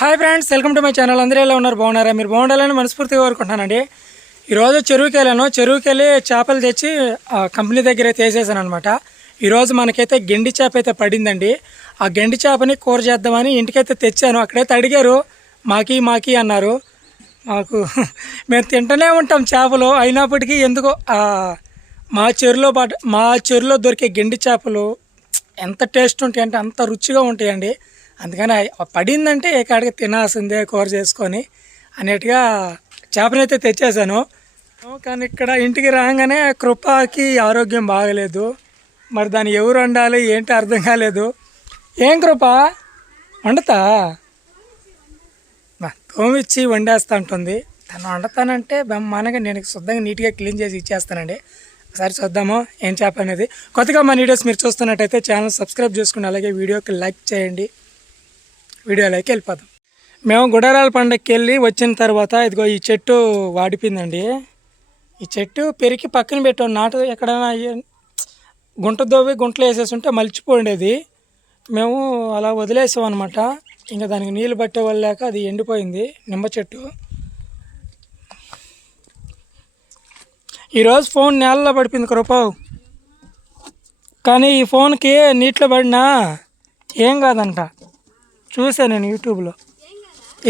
Hi friends, welcome to my channel. అందరూ ఎలా ఉన్నారు? బాగున్నారా? మీరు బాగుండాలని మనస్ఫూర్తిగా కోరుకుంటున్నానండి. ఈరోజు చెరువుకి వెళ్ళి చేపలు తెచ్చి కంపెనీ దగ్గర తీసేసాను అనమాట. ఈరోజు మనకైతే గెండి చేప అయితే పడిందండి. ఆ గెండి చేపని కూర చేద్దామని ఇంటికైతే తెచ్చాను. అక్కడైతే అడిగారు, మాకి అన్నారు. మాకు మేము తింటూనే ఉంటాం చేపలు, అయినప్పటికీ ఎందుకో మా చెరువులో దొరికే గెండి చేపలు ఎంత టేస్ట్ ఉంటాయి అంటే అంత రుచిగా ఉంటాయండి. అందుకని పడిందంటే ఎక్కడికి తినాల్సిందే కూర చేసుకొని అన్నట్టుగా చేపనైతే తెచ్చేసాను. కానీ ఇక్కడ ఇంటికి రాగానే కృపకి ఆరోగ్యం బాగలేదు. మరి దాన్ని ఎవరు వండాలి ఏంటి అర్థం కాలేదు. ఏం కృప వండుతా తోమిచ్చి వండేస్తా ఉంటుంది. తను వండుతానంటే బ్రహ్మాండంగా నేను శుద్ధంగా నీట్గా క్లీన్ చేసి ఇచ్చేస్తానండి. ఒకసారి చూద్దాము ఏం చేప అనేది. కొత్తగా మన వీడియోస్ మీరు చూస్తున్నట్టయితే ఛానల్ సబ్స్క్రైబ్ చేసుకుని అలాగే వీడియోకి లైక్ చేయండి. వీడియోలోకి వెళ్ళిపోదాం. మేము గుడారాల పండుగకి వెళ్ళి వచ్చిన తర్వాత ఇదిగో ఈ చెట్టు వాడిపోయిందండి. ఈ చెట్టు పెరిగి పక్కన పెట్టాం. నాటు ఎక్కడైనా గుంట దోవి గుంటలు వేసేసి ఉంటే మలిచిపోయిండేది. మేము అలా వదిలేసాం అనమాట. ఇంకా దానికి నీళ్ళు పట్టే వాళ్ళాక అది ఎండిపోయింది. నిమ్మ చెట్టు. ఈరోజు ఫోన్ నేలలో పడిపోయింది కృప. కానీ ఈ ఫోన్కి నీటిలో పడినా ఏం కాదంట. చూసాను నేను యూట్యూబ్లో.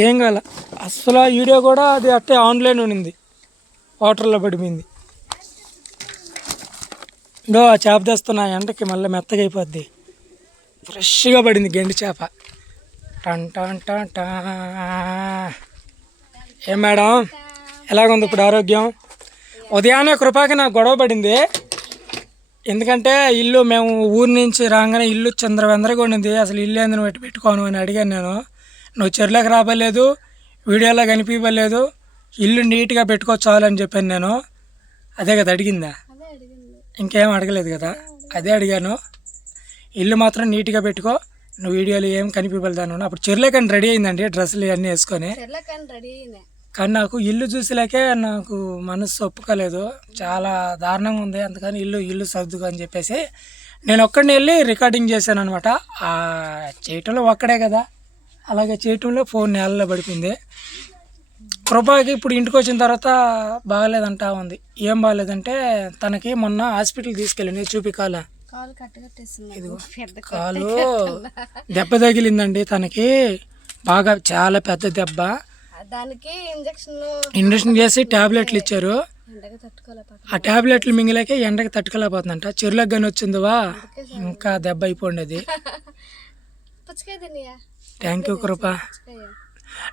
ఏం కాల అసలు. ఆ వీడియో కూడా అది అట్టే ఆన్లైన్ ఉన్నింది. వాటర్లో పడిపోయింది. ఇంకో ఆ చేప తెస్తున్నా ఎండకి మళ్ళీ మెత్తగా అయిపోద్ది. ఫ్రెష్గా పడింది గెండి చేప. టన్ టన్ టన్ టా. ఏం మేడం ఎలాగుంది ఇప్పుడు ఆరోగ్యం? ఉదయాన్నే కృపాకి నాకు గొడవ పడింది. ఎందుకంటే ఇల్లు మేము ఊరి నుంచి రాగానే ఇల్లు చంద్రవందరగా ఉండింది. అసలు ఇల్లు ఏందని పెట్టుకోను అని అడిగాను నేను. నువ్వు చెరువులోకి రాబలేదు, వీడియోలో కనిపించలేదు, ఇల్లు నీట్గా పెట్టుకో చాలని చెప్పాను నేను. అదే కదా అడిగిందా? ఇంకేం అడగలేదు కదా. అదే అడిగాను. ఇల్లు మాత్రం నీట్గా పెట్టుకో, నువ్వు వీడియోలో ఏం కనిపించలేదాను. అప్పుడు చెరువులోకని రెడీ అయిందండి, డ్రెస్సులు ఇవన్నీ వేసుకొని. కానీ నాకు ఇల్లు చూసేలాకే నాకు మనసు ఒప్పుకోలేదు. చాలా దారుణంగా ఉంది. అందుకని ఇల్లు సర్దుకు అని చెప్పేసి నేను ఒక్కడిని వెళ్ళి రికార్డింగ్ చేశాను అనమాట. చేయటంలో ఒక్కడే కదా, అలాగే చేయటంలో ఫోన్ నేలలో పడిపోయింది. కృపకి ఇప్పుడు ఇంటికి వచ్చిన తర్వాత బాగలేదంటా ఉంది. ఏం బాగలేదంటే తనకి మొన్న హాస్పిటల్ తీసుకెళ్ళింది. చూపికాల కాలు దెబ్బ తగిలిందండి తనకి. బాగా చాలా పెద్ద దెబ్బ. దానికి ఇంజక్షన్ చేసి టాబ్లెట్లు ఇచ్చారు. ఆ టాబ్లెట్లు మింగిలాకే ఎండకి తట్టుకోలేకపోతుందంట. చెరువులకు కానీ వచ్చిందివా ఇంకా దెబ్బ అయిపోయింది. థ్యాంక్ యూ కృప.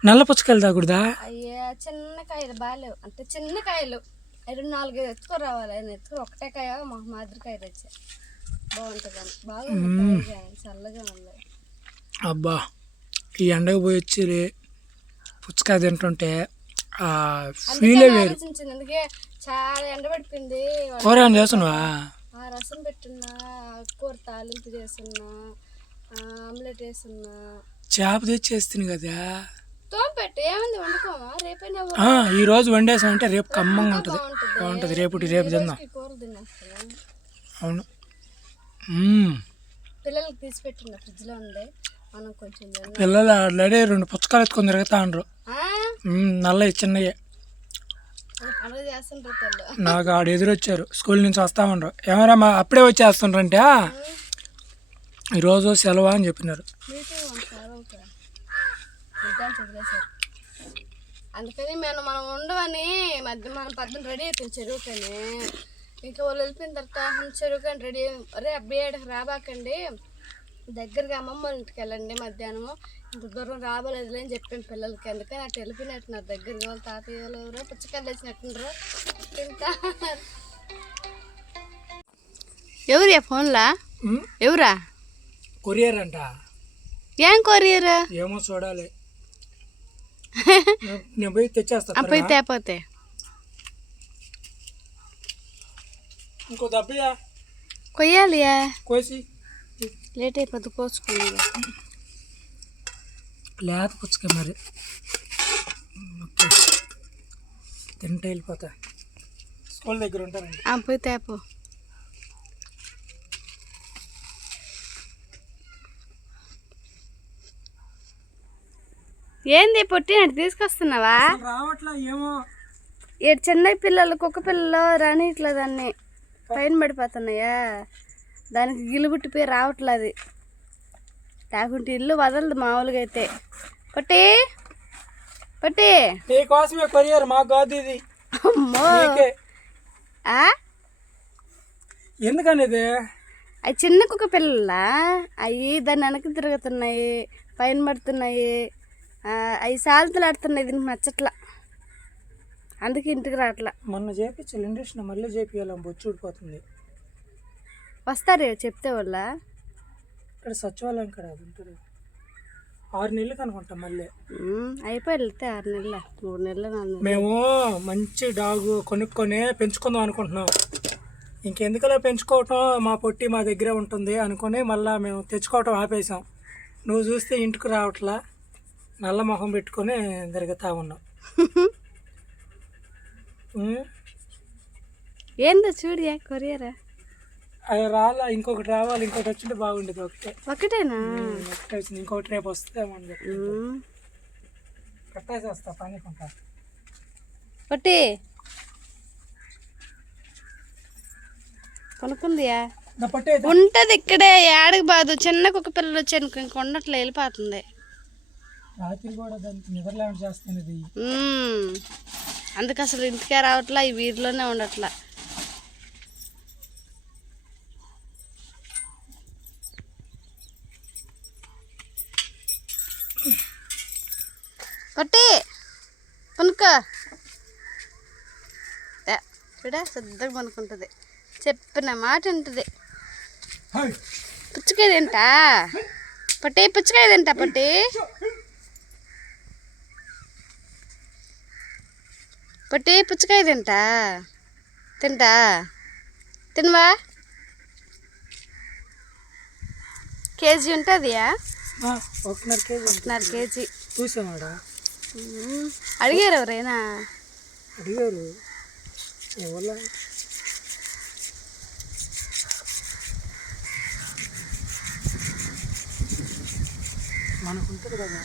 నల్ల పుచ్చకాయలు తాగుడుదా? చిన్న కాయలు బాగాలేవు. అంటే చిన్న కాయలు 2-4 ఎత్తుకొని రావాలి. ఆయన ఎత్తుకొని ఒకటే కాయ మాదిరికాయ తెచ్చా. బాగుంటుంది, బాగుంది, చల్లగా ఉంది. అబ్బా ఈ ఎండకు పోయి వచ్చి పుచ్చకాయ తింటుంటే ఫీలే వేరు. అందుకే చాలా ఎండ పడిపోయింది. కూర ఏం చేస్తున్నావా? రసం పెట్టున్నా, కూర తాలింపు చేస్తున్నా, ఆమ్లెట్ వేస్తున్నా. చేప తెచ్చేస్తుంది కదా. తోంపెట్టు ఏముంది, వండుకోమా రేపైనా. ఈ రోజు వండేసామంటే రేపు కమ్మంగా ఉంటుంది, బాగుంటుంది. రేపు తిందాం. కూర తినేస్తా. అవును. పిల్లలకి తీసి పెట్టిన ఫ్రిడ్జ్ లో ఉంది. మనం కొంచెం పిల్లలు ఆల్రెడీ 2 పుచ్చకాయలు ఎత్తుకొని తిరుగుతా అండ్రు. నల్ల చిన్నయ్యే. నాకు ఆడ ఎదురొచ్చారు, స్కూల్ నుంచి వస్తామన్నారు. ఏమరా అప్పుడే వచ్చేస్తుండ్రంటే ఈరోజు సెలవు అని చెప్పినారు. అందుకని మనం ఉండవని మనం పద్దెని రెడీ అవుతాం చెరువుకని. ఇంకా వాళ్ళు వెళ్ళిపోయిన తర్వాత చెరువుకని రెడీ. అరే అబ్బాయి ఏడకి రాబాకండి, దగ్గరగా అమ్మమ్మ వాళ్ళ ఇంటికి వెళ్ళండి, మధ్యాహ్నము ఇంత దూరం రాబోలేదు అని చెప్పాను పిల్లలకి. అందుకని అటు వెళ్ళిపోయినట్టున్నారు దగ్గరగా. వాళ్ళు తాతయ్య వాళ్ళు ఎవరో పుచ్చకాయలు తెచ్చినట్టున్నారు. తింటా. ఎవరు ఫోన్లా? ఎవరా? కొరియర్ అంట. ఏం కొరియర్ ఏమో చూడాలి. నేను పోయి తెచ్చేస్తా. పోయి తేపోతే ఇంకో దబ్బయా కొయ్యాలియా, కోసి లేట్ అయిపోద్ది కోసుకుని. లేత పుచ్చకాయ మరి తింటే వెళ్ళిపోతా. స్కూల్ దగ్గర ఉంటారండి. పోయి తేపో. ఏంది పొట్టి అటు తీసుకొస్తున్నావా? రావట్లా ఏమో. ఏడు చిన్న పిల్లలు కుక్క పిల్లలు రానిట్లా దాన్ని పైన పడిపోతున్నాయా, దానికి గిలుబుట్టిపోయి రావట్లేదు. లేకుంటే ఇల్లు వదలదు మామూలుగా అయితే. పొట్టి పొట్టి నీకోసమే కొరియర్, మాకు కాదు ఇది. అమ్మో ఎందుకనేది అవి చిన్న కుక్క పిల్లలా, అవి దాన్ని వెనక్కి తిరుగుతున్నాయి, పైన పడుతున్నాయి, అవి సాల్తలు ఆడుతున్నాయి. దీనికి నచ్చట్లా, అందుకే ఇంటికి రావట్లా. మొన్న చేపించాలి ఇండక్షన్, మళ్ళీ చేపియాలి, బొచ్చు ఊడిపోతుంది. వస్తారే చెప్తే వాళ్ళ ఇక్కడ సచివాలయం ఇక్కడ ఉంటుంది. 6 నెలలు కనుకుంటాం మళ్ళీ. అయిపోయి వెళ్తే 6 నెలల 3 నెలలు 4 నెలలు. మేము మంచి డాగు కొనుక్కొని పెంచుకుందాం అనుకుంటున్నాం. ఇంకెందుకలా పెంచుకోవటం, మా పొట్టి మా దగ్గరే ఉంటుంది అనుకుని మళ్ళీ మేము తెచ్చుకోవటం ఆపేసాం. నువ్వు చూస్తే ఇంటికి రావట్లా, నల్ల మొహం పెట్టుకొని తిరుగుతా ఉన్నావు. ఏందో చూడియా కొరియరా, అది రాలా, ఇంకొకటి రావాలి. ఇంకొకటి వచ్చింటే బాగుండేది. ఒకటేనా? ఒకటే వచ్చింది, ఇంకొకటి రేపు వస్తుందేమని చెప్పి కట్టేసి వస్తా పనికుంటా. పొట్టి కొనుక్కుందియా? ఉంటది ఇక్కడే, ఏడకి బాదు. చిన్న కుక్క పిల్లలు వచ్చి ఇంక ఉండట్లే, వెళ్ళిపోతుంది. రాత్రి కూడా దానికి నిద్రలేమని చేస్తుంది ఇది. అందుకు అసలు ఇంటికే రావట్లా, ఈ వీధిలోనే ఉండట్లా. పట్టి కొనుక్కో, చూడ శుద్ధంగా కొనుక్కుంటుంది, చెప్పిన మాట ఉంటుంది. పుచ్చకాయ తింటా పట్టి, పుచ్చకాయ తింటా పట్టి. పట్టి పుచ్చకాయ తింటా తింటా తినవా? కేజీ ఉంటుందియా? 1.5 కేజీ. చూసామాడా అడిగారు ఎవరైనా? అడిగారు ఎవరు? మనకుంటుంది కదా,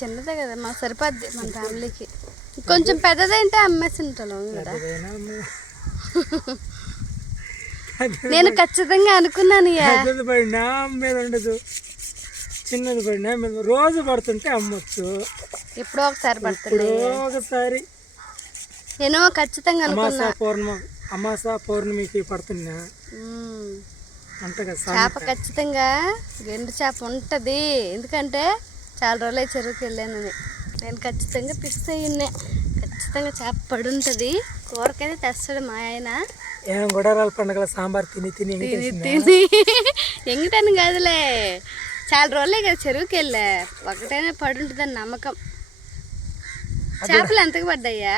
చిన్నదే కదా, మాకు సరిపోద్ది మన ఫ్యామిలీకి. కొంచెం పెద్దదంటే అమ్మేసి ఉంటాను కదా. నేను ఖచ్చితంగా అనుకున్నాను. పెద్దది పడినా మీద ఉండదు, చిన్నది పడినా మీద రోజు పడుతుంటే అమ్మొచ్చు. ఎప్పుడో ఒకసారి పడుతుంది, ఒకసారి. నేను ఖచ్చితంగా అనుకున్నా. అమాస పౌర్ణమికి పడుతున్నా అంట కదా చేప. ఖచ్చితంగా ఎండు చేప ఉంటుంది, ఎందుకంటే చాలా రోజులు చెరువుకి వెళ్ళానని. నేను ఖచ్చితంగా ఫిక్స్ అయ్యిందే, ఖచ్చితంగా చేప పడి ఉంటుంది. కూరకైతే తెస్తాడు మా ఆయన. గుడారాల పండుగల సాంబార్ తిని తిని తిని ఎంగిటని కాదులే, చాలా రోజులే కదా చెరువుకి వెళ్ళా, ఒకటైనా పడి ఉంటుందని నమ్మకం. చేపలు ఎంతకు పడ్డాయా?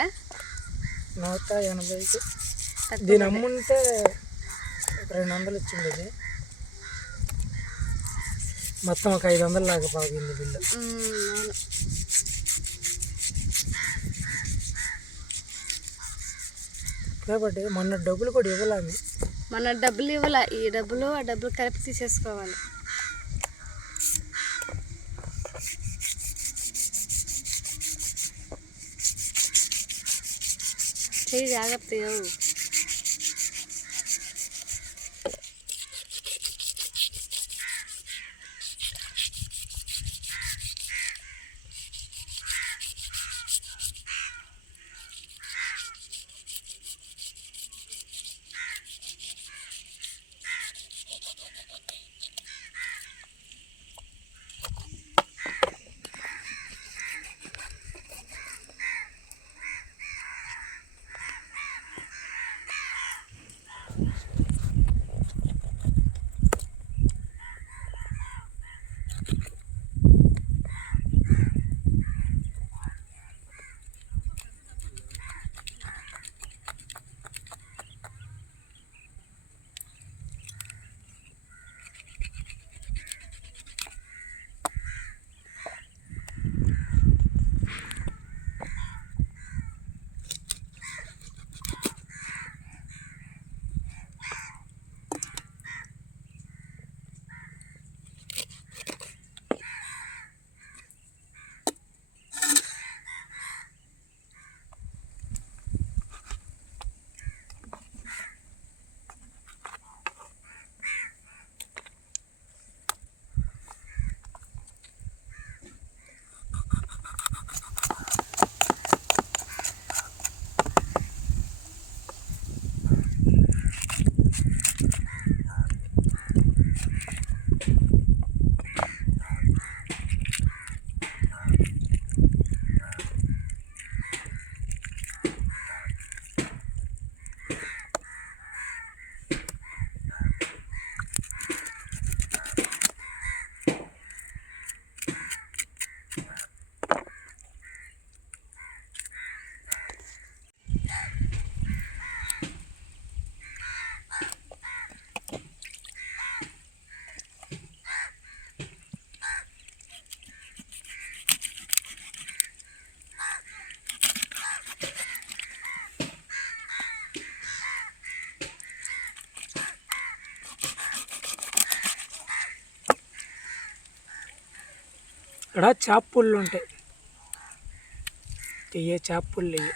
180. దీని అమ్ముంటే 200 ఇచ్చిండేది, మొత్తం ఒక 500 లాగా బాగింది బిల్లు. కాబట్టి మొన్న డబ్బులు కూడా ఇవ్వాలి. మొన్న డబ్బులు ఇవ్వాల, ఈ డబ్బులు ఆ డబ్బులు కలిపి తీసేసుకోవాలి. చెయ్యి జాగ్రత్త. ఇక్కడ చేప పుళ్ళు ఉంటాయి, ఏ చేప పుళ్ళు ఇవి.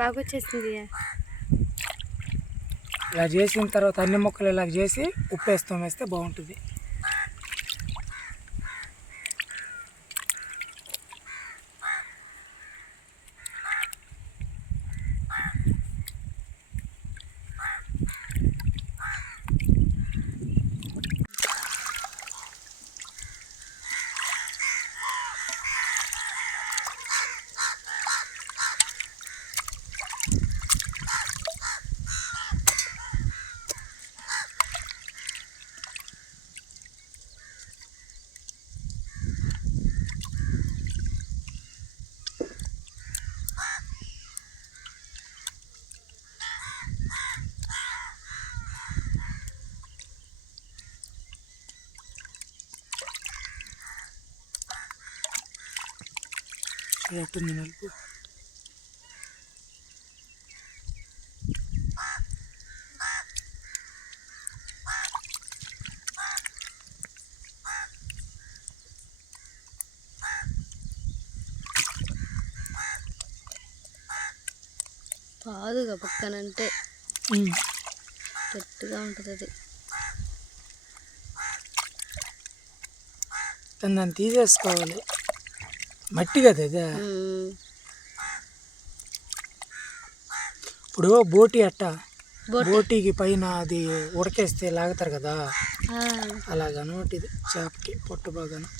బాగా వచ్చేసింది. ఇలా చేసిన తర్వాత అన్ని ముక్కలు ఇలా చేసి ఉప్పు వేస్తే బాగుంటుంది. ఎట్టుంది నలుపు. పాదుగా పక్కనంటే గట్టిగా ఉంటుంది అది. దాన్ని తీసేసుకోవాలి, మట్టి కదా ఇదే. ఇప్పుడు బోటి బోటీకి పైన అది ఉడకేస్తే లాగుతారు కదా, అలాగనమాట ఇది చేపకి పొట్టు బాగాను.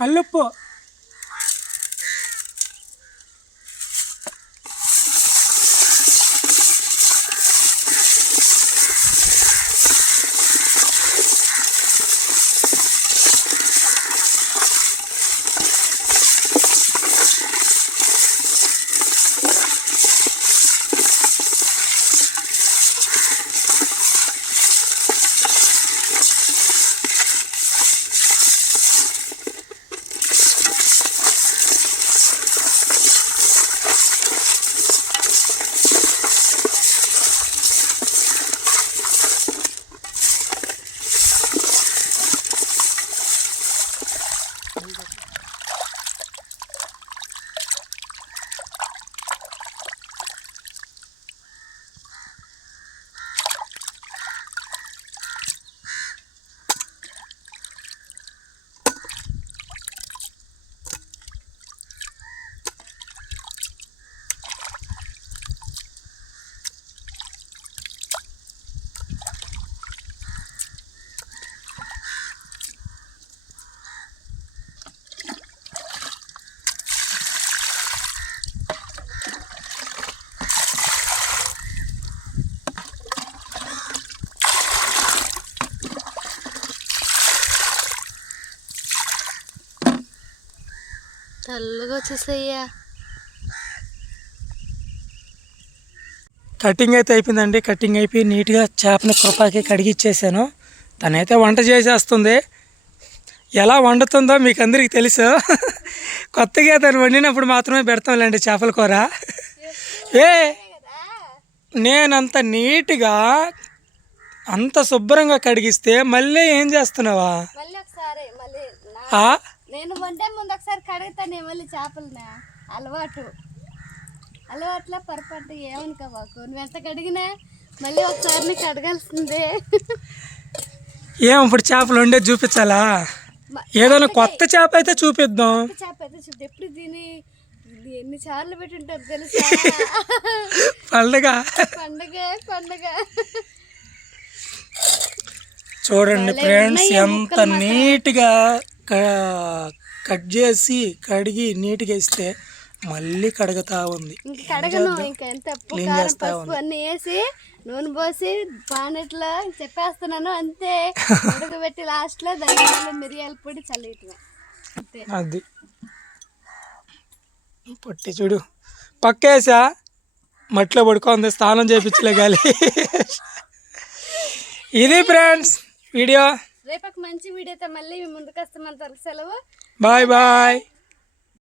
కల్లుప్పు, చల్లగా వచ్చేసయ్యా. కటింగ్ అయితే అయిపోయిందండి. కటింగ్ అయిపోయి నీట్గా చేపని కృపాకి కడిగిచ్చేసాను. తనైతే వంట చేసేస్తుంది. ఎలా వండుతుందో మీకు అందరికీ తెలుసు. కొత్తగా తను వండినప్పుడు మాత్రమే పెడతాంలేండి చేపల కూర. నేనంత నీట్గా అంత శుభ్రంగా కడిగిస్తే మళ్ళీ ఏం చేస్తున్నావా? మళ్ళీ ఒకసారి మళ్ళీ ఆ? నేను వండే ముందు ఒకసారి కడుగుతానే మళ్ళీ చేపలనే అలవాట్లా పొరపాటు ఏమనుకోబాకు. నువ్వు ఎంత కడిగినా మళ్ళీ ఒకసారి కడగాల్సిందే. ఏం ఇప్పుడు చేపలు వండే చూపించాలా? ఏదైనా కొత్త చేప అయితే చూపిద్దాం. చేప అయితే చూద్దాం. ఎప్పుడు దీని ఎన్ని సార్లు పెట్టి ఉంటుంది తెలుసా? పండగ పండగ చూడండి ఫ్రెండ్స్, ఎంత నీట్గా కట్ చేసి కడిగి నీట్గా ఇస్తే మళ్ళీ కడుగుతా ఉంది. ఇంక కడగను, ఇంకా ఎంత పసుపు అన్నీ వేసి నూనె పోసి పానెట్లో చెప్పేస్తున్నాను అంతే. ఉడకబెట్టి లాస్ట్లో ధనియాలు మిరియాల పొడి చల్లేయటమే అంతే. అది పొట్టి చూడు పక్కేసా మట్టిలో పడుకోంది, స్నానం చేయించలే గాలి. ఇది ఫ్రెండ్స్ వీడియో. రేపటి మంచి వీడియోతో మళ్ళీ ముందుకు వస్తామంటారు. సెలవు. Bye bye.